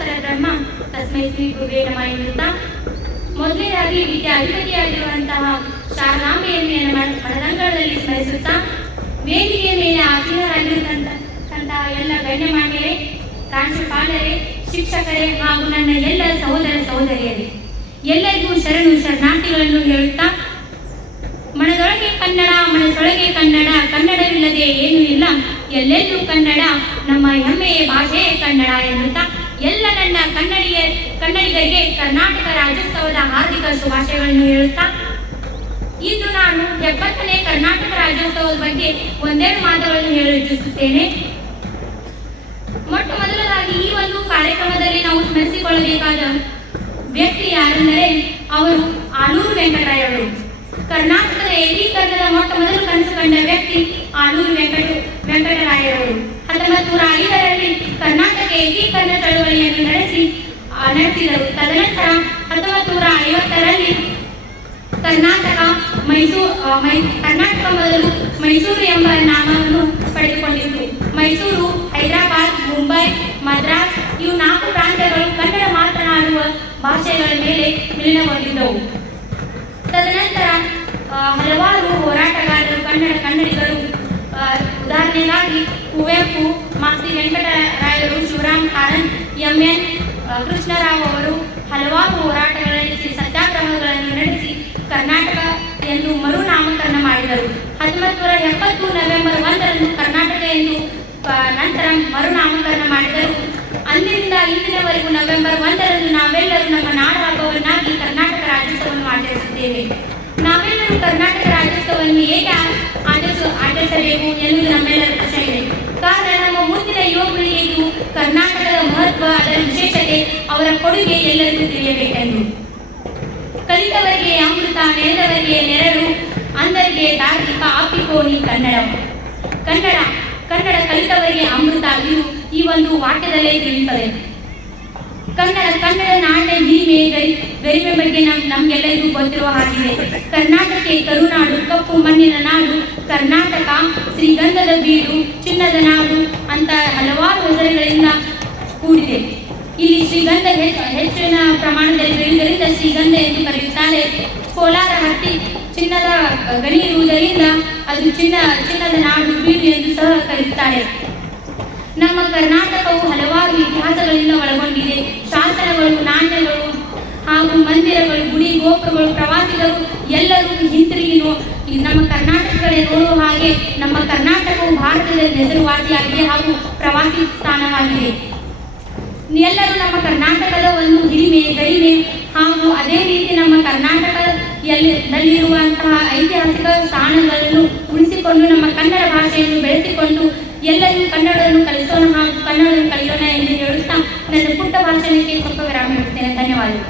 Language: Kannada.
ಪರಬ್ರಹ್ಮ ತಸ್ಮೈ ಶ್ರೀ ಗುರುವೇ ನಮಃ ಎನ್ನುತ್ತಾ ಮೊದಲನೇದಾಗಿ ವಿದ್ಯಾ ಅಧಿಪತಿಯಾಗಿರುವಂತಹ ಶಾರದಾಂಬೆಯನ್ನು ಮನದಂಗಳದಲ್ಲಿ ಸ್ಮರಿಸುತ್ತಾ ವೇದಿಕೆಯ ಮೇಲೆ ಆಸೀನರಾಗಿರುವಂತಹ ಎಲ್ಲ ಗಣ್ಯಮಾನ್ಯರೇ, ಪ್ರಾಂಶುಪಾಲರೇ, ಶಿಕ್ಷಕರೇ ಹಾಗೂ ನನ್ನ ಎಲ್ಲ ಸಹೋದರ ಸಹೋದರಿಯರೇ ಎಲ್ಲರಿಗೂ ಶರಣು ಶರಣಾರ್ಥಿಗಳನ್ನು ಹೇಳುತ್ತಾ ಮನದೊಳಗೆ ಕನ್ನಡ ಮನಸೊಳಗೆ ಕನ್ನಡ, ಕನ್ನಡವಿಲ್ಲದೆ ಏನೂ ಇಲ್ಲ, ಎಲ್ಲೆಲ್ಲೂ ಕನ್ನಡ, ನಮ್ಮ ಹೆಮ್ಮೆಯ ಭಾಷೆಯೇ ಕನ್ನಡ ಎನ್ನುತ್ತಾ ಎಲ್ಲ ನನ್ನ ಕನ್ನಡಿಗರಿಗೆ ಕರ್ನಾಟಕ ರಾಜ್ಯೋತ್ಸವದ ಹಾರ್ದಿಕ ಶುಭಾಶಯಗಳನ್ನು ಹೇಳುತ್ತಾ ಇಂದು ನಾನು 70ನೇ ಕರ್ನಾಟಕ ರಾಜ್ಯೋತ್ಸವದ ಬಗ್ಗೆ ಒಂದೆರಡು ಮಾತುಗಳನ್ನು ಹೇಳಲು ಇಚ್ಛಿಸುತ್ತೇನೆ. ಮೊಟ್ಟ ಮೊದಲದಾಗಿ ಈ ಒಂದು ಕಾರ್ಯಕ್ರಮದಲ್ಲಿ ನಾವು ಸ್ಮರಿಸಿಕೊಳ್ಳಬೇಕಾದ ವ್ಯಕ್ತಿ ಯಾರೆಂದರೆ ಅವರು ಆಲೂರು ವೆಂಕಟರಾಯ ಅವರು. ಕರ್ನಾಟಕದ ಏಕೀಕರಣದ ಮೊಟ್ಟ ಮೊದಲು ಕನಸು ಕಂಡ ವ್ಯಕ್ತಿ ಆಲೂರು ವೆಂಕಟರಾಯರವರು 1905ರಲ್ಲಿ ಕರ್ನಾಟಕ ಏಕೀಕರಣ ಚಳವಳಿಯನ್ನು ನಡೆಸಿದರು. ತದನಂತರ 1950ರಲ್ಲಿ ಕರ್ನಾಟಕ ಮೊದಲು ಮೈಸೂರು ಎಂಬ ನಾಮವನ್ನು ಪಡೆದುಕೊಂಡಿತು. ಮೈಸೂರು, ಹೈದರಾಬಾದ್, ಮುಂಬೈ, ಮದ್ರಾಸ್ ಇವು 4 ಪ್ರಾಂತ್ಯಗಳು ಕನ್ನಡ ಮಾತನಾಡುವ ಭಾಷೆಗಳ ಮೇಲೆ ವಿಲೀನಗೊಂಡಿದ್ದವು. ತದನಂತರ ಹಲವಾರು ಹೋರಾಟಗಾರರು ಕನ್ನಡಿಗರು, ಉದಾಹರಣೆಗಾಗಿ ಕುವೆಂಪು, ಮಾಸ್ತಿ ವೆಂಕಟರಾಯರು, ಶಿವರಾಮ್ ಕಾರಂತ್, ಎಂ.ಎನ್. ಕೃಷ್ಣರಾವ್ ಅವರು ಹಲವಾರು ಹೋರಾಟಗಳಲ್ಲಿ ಸತ್ಯಾಗ್ರಹಗಳನ್ನು ನಡೆಸಿ ಕರ್ನಾಟಕ ಎಂದು ಮರುನಾಮಕರಣ ಮಾಡಿದರು. 1970 ನವೆಂಬರ್ 1ರಂದು ಕರ್ನಾಟಕ ಎಂದು ನಂತರ ಮರುನಾಮಕರಣ ಮಾಡಿದರು. ಅಂದಿನಿಂದ ಇಂದಿನವರೆಗೂ ನವೆಂಬರ್ 1ರಂದು ನಾವೆಲ್ಲರೂ ನಮ್ಮ ನಾಡ ಹಬ್ಬವನ್ನಾಗಿ ಕರ್ನಾಟಕ ರಾಜ್ಯೋತ್ಸವವನ್ನು ಆಚರಿಸುತ್ತೇವೆ. ನಾವೆಲ್ಲರೂ ಕರ್ನಾಟಕ ರಾಜ್ಯೋತ್ಸವವನ್ನು ಹೇಗೆ ಆಚರಿಸಬೇಕು ಎನ್ನುವುದು ನಮ್ಮೆಲ್ಲರ ಪ್ರಶ್ನೆ ಇದೆ. ಕಾರಣ ನಮ್ಮ ಮುಂದಿನ ಯುವ ಪೀಳಿಗೆಗೂ ಕರ್ನಾಟಕದ ಮಹತ್ವ, ಅದರ ವಿಶೇಷತೆ, ಅವರ ಕೊಡುಗೆ ಎಲ್ಲರಿಗೂ ತಿಳಿಯಬೇಕೆಂದು. ಕಲಿತವರಿಗೆ ಅಮೃತ, ನೆರೆದವರಿಗೆ ನೆರಳು, ಅಂದರಿಗೆ ದಾರ್ಢ್ಯಿಕ ಅಪ್ಪಿಕೋನಿ ಕನ್ನಡ ಕಲಿತವರಿಗೆ ಅಮೃತ. ಈ ಒಂದು ವಾಕ್ಯದಲ್ಲೇ ತಿಳಿಯುತ್ತದೆ. ಕನ್ನಡ ನಾಡಿನ ಗರಿಮೆ ಬಗ್ಗೆ ನಮ್ಗೆಲ್ಲರಿಗೂ ಗೊತ್ತಿರುವ ಹಾಗಿದೆ. ಕರ್ನಾಟಕ ಕರುನಾಡು, ಕಪ್ಪು ಮಣ್ಣಿನ ನಾಡು, ಕರ್ನಾಟಕ ಶ್ರೀಗಂಧದ ಬೀಡು, ಚಿನ್ನದ ನಾಡು ಅಂತ ಹಲವಾರು ಹೆಸರುಗಳಿಂದ ಕೂಡಿದೆ. ಇಲ್ಲಿ ಶ್ರೀಗಂಧ ಹೆಚ್ಚಿನ ಪ್ರಮಾಣದಲ್ಲಿ ಬೆಳೆಯುವುದರಿಂದ ಶ್ರೀಗಂಧ ಎಂದು ಕರೆಯುತ್ತಾರೆ. ಕೋಲಾರ ಹಟ್ಟಿ ಚಿನ್ನದ ಗಣಿ ಇರುವುದರಿಂದ ಅದು ಚಿನ್ನದ ನಾಡು, ಬೀಡು ಎಂದು ಸಹ ಕರೆಯುತ್ತಾರೆ. ನಮ್ಮ ಕರ್ನಾಟಕವು ಹಲವಾರು ಇತಿಹಾಸಗಳಿಂದ ಒಳಗೊಂಡಿದೆ. ಶಾಸನಗಳು, ನಾಣ್ಯಗಳು ಹಾಗೂ ಮಂದಿರಗಳು, ಗುಡಿ ಗೋಪುರಗಳು, ಪ್ರವಾಸಿಗರು ಎಲ್ಲರೂ ಹಿಂತಿರುಗಿ ನಮ್ಮ ಕರ್ನಾಟಕ ಕಡೆ ನೋಡುವ ಹಾಗೆ ನಮ್ಮ ಕರ್ನಾಟಕವು ಭಾರತದಲ್ಲಿ ಹೆಸರುವಾಸಿಯಾಗಿದೆ ಹಾಗೂ ಪ್ರವಾಸಿ ಸ್ಥಾನವಾಗಿದೆ. ಎಲ್ಲರೂ ನಮ್ಮ ಕರ್ನಾಟಕದ ಒಂದು ಗರಿಮೆ ಹಾಗೂ ಅದೇ ರೀತಿ ನಮ್ಮ ಕರ್ನಾಟಕದಲ್ಲಿರುವಂತಹ ಐತಿಹಾಸಿಕ ಸ್ಥಾನಗಳನ್ನು ಉಳಿಸಿಕೊಂಡು ನಮ್ಮ ಕನ್ನಡ ಭಾಷೆಯನ್ನು ಬೆಳೆಸಿಕೊಂಡು ಎಲ್ಲರೂ ಕನ್ನಡವನ್ನು ಕಲಿಸೋಣ ಹಾಗೂ ಕನ್ನಡವನ್ನು ಕಲಿಯೋಣ ಎಂದು ಹೇಳುತ್ತಾ ನನ್ನ ಪುಟ್ಟ ಭಾಷಣಕ್ಕೆ ಸ್ವಲ್ಪ ವಿರಾಮ ಇಡುತ್ತೇನೆ. ಧನ್ಯವಾದಗಳು.